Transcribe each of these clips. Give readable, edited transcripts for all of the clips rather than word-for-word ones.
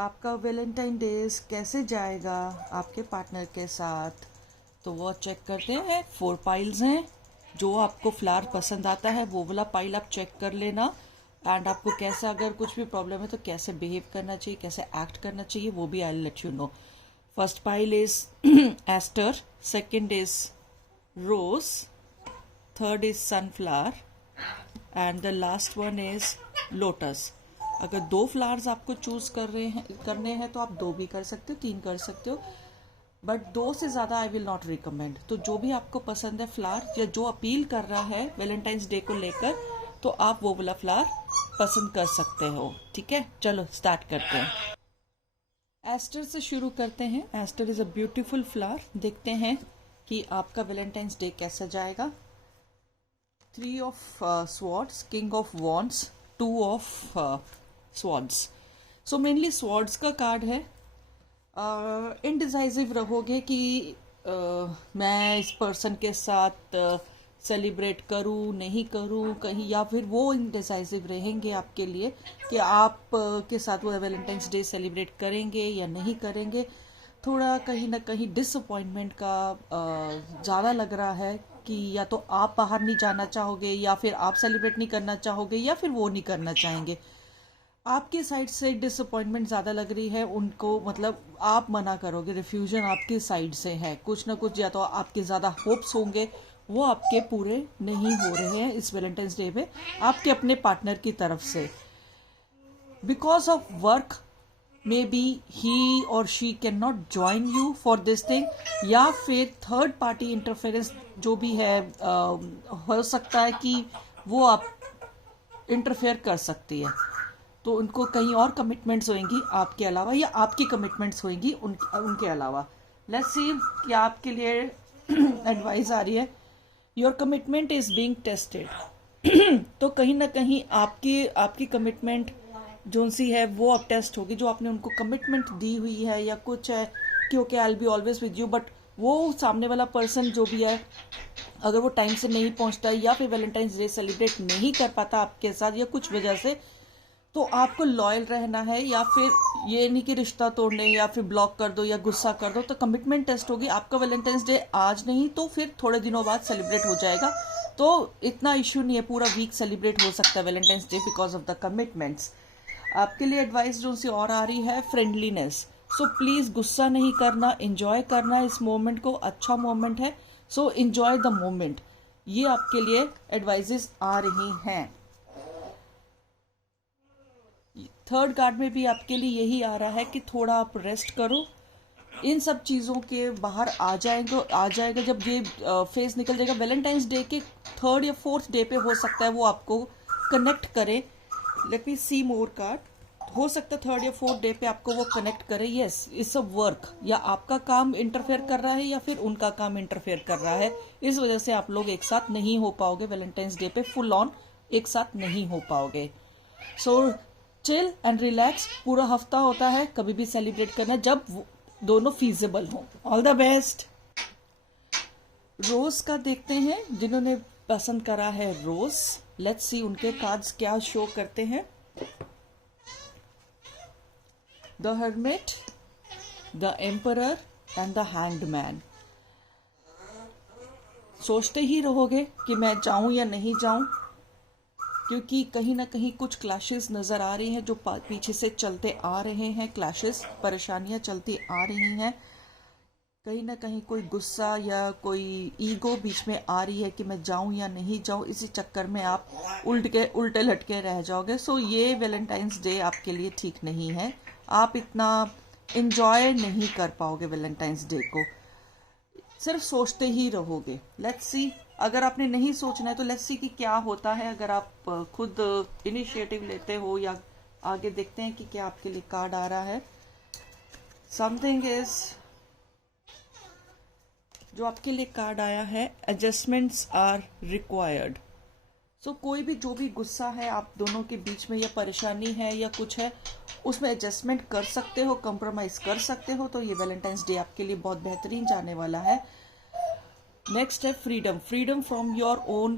आपका Valentine days कैसे जाएगा आपके पार्टनर के साथ। तो वो चेक करते हैं। 4 पाइल्स हैं। जो आपको फ्लावर पसंद आता है वो वाला पाइल आप चेक कर लेना। एंड आपको कैसे, अगर कुछ भी प्रॉब्लम है तो कैसे बिहेव करना चाहिए, कैसे एक्ट करना चाहिए, वो भी I let you know. First pile is aster, second is rose, third is sunflower and the last one is lotus. अगर 2 फ्लावर्स आपको चूज करने हैं तो आप 2 भी कर सकते हो, 3 कर सकते हो, बट 2 से ज्यादा आई विल नॉट रिकमेंड। तो जो भी आपको पसंद है फ्लावर या जो अपील कर रहा है वैलेंटाइंस डे को लेकर, तो आप वो वाला फ्लावर पसंद कर सकते हो। ठीक है, चलो स्टार्ट करते हैं। एस्टर से शुरू करते हैं। Aster is a beautiful flower. देखते हैं कि आपका वैलेंटाइंस डे कैसा जाएगा। 3 of swords, king of wands, 2 of swords. So mainly swords का कार्ड है। इनडिसाइसिव रहोगे कि मैं इस पर्सन के साथ सेलिब्रेट करूं नहीं करूं कहीं, या फिर वो इनडिसाइसिव रहेंगे आपके लिए कि आप के साथ वो वैलेंटाइंस डे सेलिब्रेट करेंगे या नहीं करेंगे। थोड़ा कहीं ना कहीं डिसअपॉइंटमेंट का ज़्यादा लग रहा है कि या तो आप बाहर नहीं जाना चाहोगे, या फिर आप सेलिब्रेट नहीं करना चाहोगे, या फिर वो नहीं करना चाहेंगे। आपकी साइड से डिसअपॉइंटमेंट ज़्यादा लग रही है उनको, मतलब आप मना करोगे, रिफ्यूजन आपकी साइड से है। कुछ ना कुछ, या तो आपके ज़्यादा होप्स होंगे वो आपके पूरे नहीं हो रहे हैं इस वैलेंटाइंस डे पे आपके अपने पार्टनर की तरफ से। Because of work may be he or she can not join you for this thing, या फिर थर्ड पार्टी इंटरफेरेंस जो भी है, हो सकता है कि वो आप इंटरफेयर कर सकती है। तो उनको कहीं और कमिटमेंट्स होंगी आपके अलावा, या आपकी कमिटमेंट्स होंगी उनके अलावा। लेट्स सी कि आपके लिए एडवाइस आ रही है। Your commitment is being tested. तो कहीं ना कहीं आपकी कमिटमेंट जो सी है वो अब टेस्ट होगी। जो आपने उनको कमिटमेंट दी हुई है या कुछ है कि okay I will be always with you, but वो सामने वाला पर्सन जो भी है, अगर वो टाइम से नहीं पहुंचता है या फिर वैलेंटाइंस डे सेलिब्रेट नहीं कर पाता आपके साथ या कुछ वजह से, तो आपको लॉयल रहना है, या फिर ये नहीं कि रिश्ता तोड़ने या फिर ब्लॉक कर दो या गुस्सा कर दो। तो कमिटमेंट टेस्ट होगी। आपका वैलेंटाइंस डे आज नहीं तो फिर थोड़े दिनों बाद सेलिब्रेट हो जाएगा। तो इतना इश्यू नहीं है, पूरा वीक सेलिब्रेट हो सकता है Valentine's day because of the commitments. आपके लिए एडवाइस जो सी और आ रही है, फ्रेंडलीनेस। सो प्लीज गुस्सा नहीं करना, इंजॉय करना इस मोमेंट को। अच्छा मोमेंट है, सो इंजॉय द मोमेंट। ये आपके लिए एडवाइजेस आ रही हैं। थर्ड कार्ड में भी आपके लिए यही आ रहा है कि थोड़ा आप रेस्ट करो, इन सब चीज़ों के बाहर आ जाएगा जब ये फेज निकल जाएगा। वैलेंटाइंस डे के 3rd या 4th डे पे हो सकता है वो आपको कनेक्ट करे। लेट मी सी मोर कार्ड। हो सकता है 3rd या 4th डे पे आपको वो कनेक्ट करे। यस, इट्स अ वर्क, या आपका काम इंटरफेयर कर रहा है या फिर उनका काम इंटरफेयर कर रहा है। इस वजह से आप लोग एक साथ नहीं हो पाओगे वैलेंटाइंस डे पे, फुल ऑन एक साथ नहीं हो पाओगे। So chill and relax. पूरा हफ्ता होता है, कभी भी सेलिब्रेट करना जब दोनों फीजिबल हो। All the best. रोज का देखते हैं, जिन्होंने पसंद करा है रोज। लेट्स सी उनके कार्ड्स क्या शो करते हैं। The hermit, the emperor and the hangman. सोचते ही रहोगे कि मैं जाऊं या नहीं जाऊं, क्योंकि कहीं ना कहीं कुछ क्लैशेस नज़र आ रही हैं जो पीछे से चलते आ रहे हैं। क्लैशेस, परेशानियां चलती आ रही हैं। कहीं ना कहीं कोई गुस्सा या कोई ईगो बीच में आ रही है कि मैं जाऊं या नहीं जाऊं। इसी चक्कर में आप उल्टे लटके रह जाओगे। सो ये वैलेंटाइंस डे आपके लिए ठीक नहीं है। आप इतना एंजॉय नहीं कर पाओगे वैलेंटाइंस डे को, सिर्फ सोचते ही रहोगे। लेट्स सी, अगर आपने नहीं सोचना है तो लेट्स सी कि क्या होता है अगर आप खुद इनिशिएटिव लेते हो। या आगे देखते हैं कि क्या आपके लिए कार्ड आ रहा है। समथिंग इज, जो आपके लिए कार्ड आया है, एडजस्टमेंट्स आर रिक्वायर्ड। सो कोई भी जो भी गुस्सा है आप दोनों के बीच में, या परेशानी है या कुछ है, उसमें एडजस्टमेंट कर सकते हो, कंप्रोमाइज कर सकते हो। तो ये वैलेंटाइंस डे आपके लिए बहुत बेहतरीन जाने वाला है। नेक्स्ट है freedom. Freedom from your own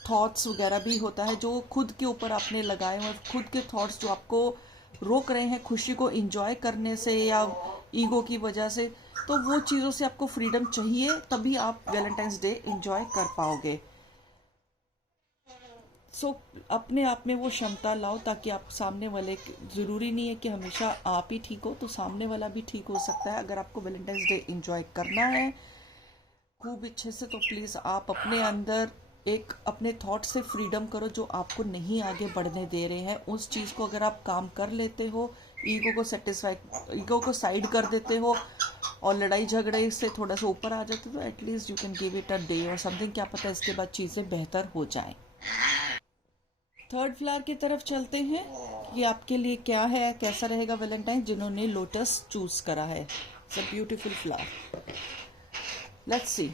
thoughts वगैरह भी होता है, जो खुद के ऊपर आपने लगाए हुए खुद के थॉट्स जो आपको रोक रहे हैं खुशी को इंजॉय करने से या ईगो की वजह से, तो वो चीज़ों से आपको फ्रीडम चाहिए, तभी आप वैलेंटाइंस डे इंजॉय कर पाओगे। सो अपने आप में वो क्षमता लाओ ताकि आप सामने वाले, ज़रूरी नहीं है कि हमेशा आप ही ठीक हो, तो सामने वाला भी ठीक हो सकता है। अगर आपको वैलेंटाइंस डे इंजॉय करना है खूब अच्छे से, तो प्लीज़ आप अपने अंदर एक अपने थॉट से फ्रीडम करो जो आपको नहीं आगे बढ़ने दे रहे हैं। उस चीज़ को अगर आप काम कर लेते हो, ईगो को साइड कर देते हो और लड़ाई झगड़े से थोड़ा सा ऊपर आ जाते हो, तो at least you can give it a day और समथिंग, क्या पता इसके बाद चीज़ें बेहतर हो जाएं। थर्ड फ्लावर की तरफ चलते हैं कि आपके लिए क्या है, कैसा रहेगा वैलेंटाइन, जिन्होंने लोटस चूज करा है। It's a beautiful flower. Let's see.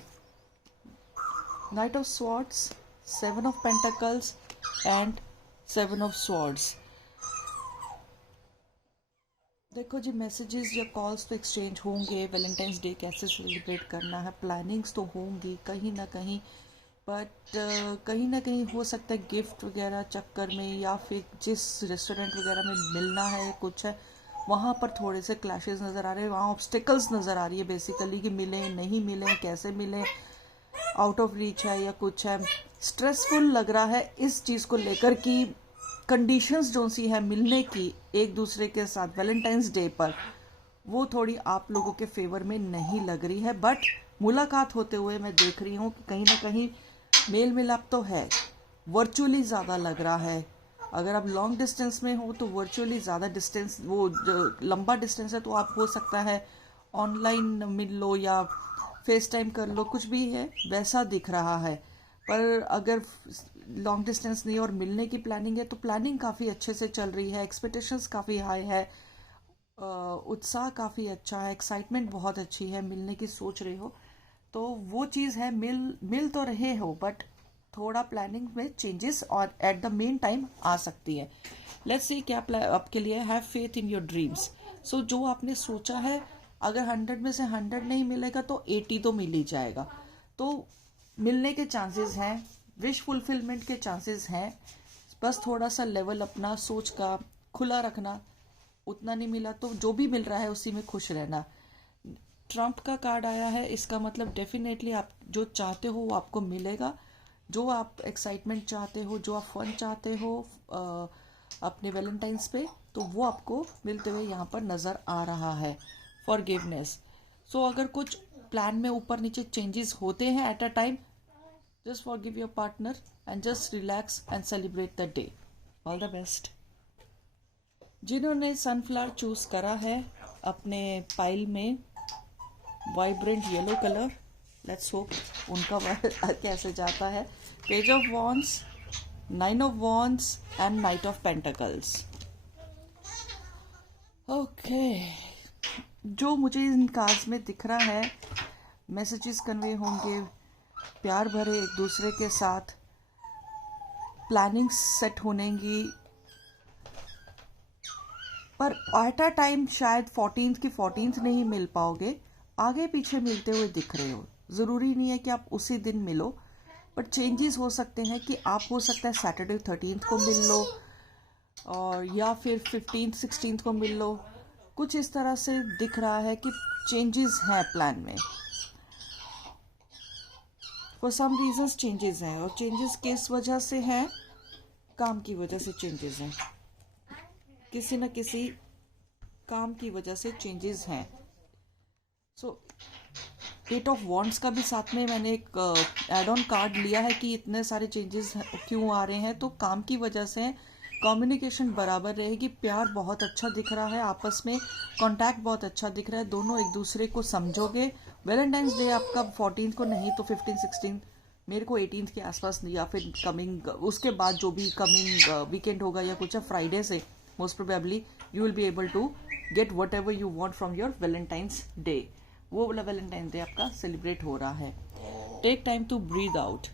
Night of swords, seven of pentacles and seven of swords. देखो जी, मैसेजेस या कॉल्स तो एक्सचेंज होंगे, वैलेंटाइंस डे कैसे सेलिब्रेट करना है, प्लानिंग्स तो होंगी कहीं ना कहीं, बट कहीं ना कहीं हो सकता है गिफ्ट वगैरह चक्कर में या फिर जिस रेस्टोरेंट वगैरह में मिलना है कुछ है, वहाँ पर थोड़े से क्लैशेस नज़र आ रहे हैं, वहाँ ऑब्स्टिकल्स नज़र आ रही है बेसिकली कि मिलें नहीं मिलें, कैसे मिलें, आउट ऑफ रीच है या कुछ है, स्ट्रेसफुल लग रहा है इस चीज़ को लेकर कि कंडीशंस जो सी है मिलने की एक दूसरे के साथ वैलेंटाइंस डे पर, वो थोड़ी आप लोगों के फेवर में नहीं लग रही है। बट मुलाकात होते हुए मैं देख रही हूँ कि कहीं ना कहीं मेल मिलाप तो है, वर्चुअली ज़्यादा लग रहा है। अगर आप लॉन्ग डिस्टेंस में हो तो वर्चुअली ज़्यादा डिस्टेंस, वो जो लंबा डिस्टेंस है तो आप हो सकता है ऑनलाइन मिल लो या फेस टाइम कर लो, कुछ भी है वैसा दिख रहा है। पर अगर लॉन्ग डिस्टेंस नहीं और मिलने की प्लानिंग है तो प्लानिंग काफ़ी अच्छे से चल रही है, एक्सपेक्टेशंस काफ़ी हाई है, उत्साह काफ़ी अच्छा है, एक्साइटमेंट बहुत अच्छी है, मिलने की सोच रहे हो तो वो चीज़ है, मिल तो रहे हो बट थोड़ा प्लानिंग में चेंजेस और एट द मेन टाइम आ सकती है। लेट्स सी क्या आपके लिए। Have faith in your dreams. So जो आपने सोचा है, अगर 100 में से 100 नहीं मिलेगा तो 80 तो मिल ही जाएगा, तो मिलने के चांसेस हैं, विश फुलफिलमेंट के चांसेस हैं। बस थोड़ा सा लेवल अपना सोच का खुला रखना, उतना नहीं मिला तो जो भी मिल रहा है उसी में खुश रहना। ट्रम्प का कार्ड आया है, इसका मतलब डेफिनेटली आप जो चाहते हो वो आपको मिलेगा, जो आप एक्साइटमेंट चाहते हो, जो आप फन चाहते हो अपने वैलेंटाइंस पे, तो वो आपको मिलते हुए यहाँ पर नज़र आ रहा है। फॉरगिवनेस। सो अगर कुछ प्लान में ऊपर नीचे चेंजेस होते हैं at a time, just forgive your partner and just relax and celebrate the day. All the best. जिन्होंने सनफ्लावर चूज करा है अपने पाइल में, vibrant yellow colour, let's hope उनका कैसे जाता है। Page of wands, 9 of wands and night of pentacles. Okay, जो मुझे इन कार्ड्स में दिख रहा है, मैसेजेस कन्वे होंगे प्यार भरे एक दूसरे के साथ, प्लानिंग सेट होनेगी, पर एट अ टाइम शायद 14th की 14th नहीं मिल पाओगे, आगे पीछे मिलते हुए दिख रहे हो। ज़रूरी नहीं है कि आप उसी दिन मिलो, बट चेंजेस हो सकते हैं कि आप हो सकता है सैटरडे 13th को मिल लो और या फिर 15th 16th को मिल लो, कुछ इस तरह से दिख रहा है कि चेंजेस हैं प्लान में, फॉर सम रीजंस चेंजेस हैं, और चेंजेस किस वजह से हैं, काम की वजह से चेंजेस हैं, किसी न किसी काम की वजह से चेंजेस हैं। सो 8 ऑफ वॉन्ड्स का भी साथ में मैंने एक एड ऑन कार्ड लिया है कि इतने सारे चेंजेस क्यों आ रहे हैं, तो काम की वजह से कम्युनिकेशन बराबर रहेगी, प्यार बहुत अच्छा दिख रहा है, आपस में कांटेक्ट बहुत अच्छा दिख रहा है, दोनों एक दूसरे को समझोगे। वैलेंटाइंस डे आपका 14th को नहीं तो 15 16, मेरे को 18th के आसपास या फिर कमिंग उसके बाद जो भी कमिंग वीकेंड होगा या कुछ फ्राइडे से most probably you will be able to get whatever you want from your Valentine's day. वो वाला वैलेंटाइन डे आपका सेलिब्रेट हो रहा है। Take time to breathe out.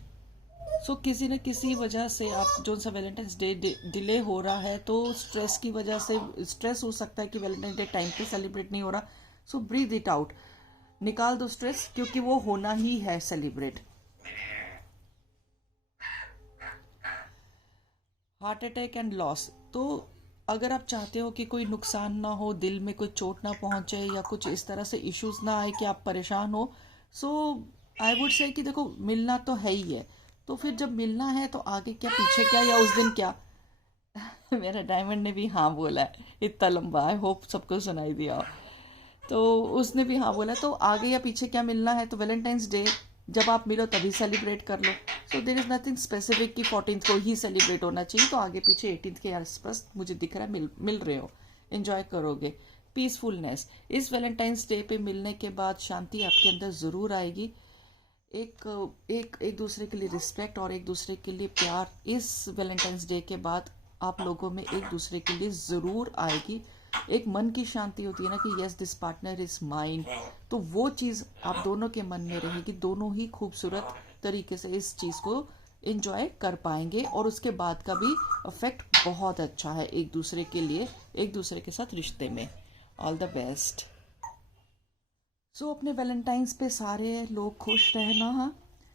So किसी न किसी वजह से आप जो सा वैलेंटाइंस डे डिले हो रहा है, तो स्ट्रेस की वजह से, स्ट्रेस हो सकता है कि वैलेंटाइन डे टाइम पे सेलिब्रेट नहीं हो रहा, सो ब्रीद इट आउट, निकाल दो स्ट्रेस, क्योंकि वो होना ही है celebrate. Heart attack and loss, तो अगर आप चाहते हो कि कोई नुकसान ना हो, दिल में कोई चोट ना पहुंचे या कुछ इस तरह से इश्यूज ना आए कि आप परेशान हो, सो आई वुड से कि देखो मिलना तो है ही है, तो फिर जब मिलना है तो आगे क्या पीछे क्या या उस दिन क्या। मेरा डायमंड ने भी हाँ बोला है, इतना लंबा, आई होप सबको सुनाई दिया हो। तो उसने भी हाँ बोला, तो आगे या पीछे क्या मिलना है, तो वैलेंटाइंस डे जब आप मिलो तभी सेलिब्रेट कर लो। सो देर इज़ नथिंग स्पेसिफिक कि 14th को ही सेलिब्रेट होना चाहिए, तो आगे पीछे 18th के आसपास मुझे दिख रहा है मिल रहे हो, इन्जॉय करोगे। पीसफुलनेस, इस वैलेंटाइंस डे पे मिलने के बाद शांति आपके अंदर ज़रूर आएगी। एक एक दूसरे के लिए रिस्पेक्ट और एक दूसरे के लिए प्यार इस वैलेंटाइंस डे के बाद आप लोगों में एक दूसरे के लिए ज़रूर आएगी। एक मन की शांति होती है ना कि yes this partner is mine, तो वो चीज़ आप दोनों के मन में रहेगी, दोनों ही खूबसूरत तरीके से इस चीज़ को इंजॉय कर पाएंगे और उसके बाद का भी इफेक्ट बहुत अच्छा है एक दूसरे के लिए, एक दूसरे के साथ रिश्ते में। All the best. अपने वैलेंटाइंस पे सारे लोग खुश रहना, हाँ,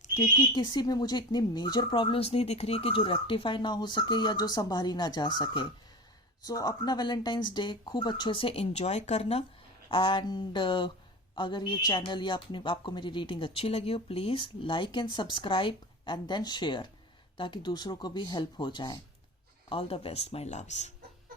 क्योंकि किसी में मुझे इतनी मेजर प्रॉब्लम्स नहीं दिख रही कि जो रेक्टिफाई ना हो सके या जो संभाली ना जा सके। अपना वैलेंटाइंस डे खूब अच्छे से इंजॉय करना। एंड अगर ये चैनल या अपने आपको मेरी रीडिंग अच्छी लगी हो, please like and subscribe and then share, ताकि दूसरों को भी हेल्प हो जाए। All the best my loves.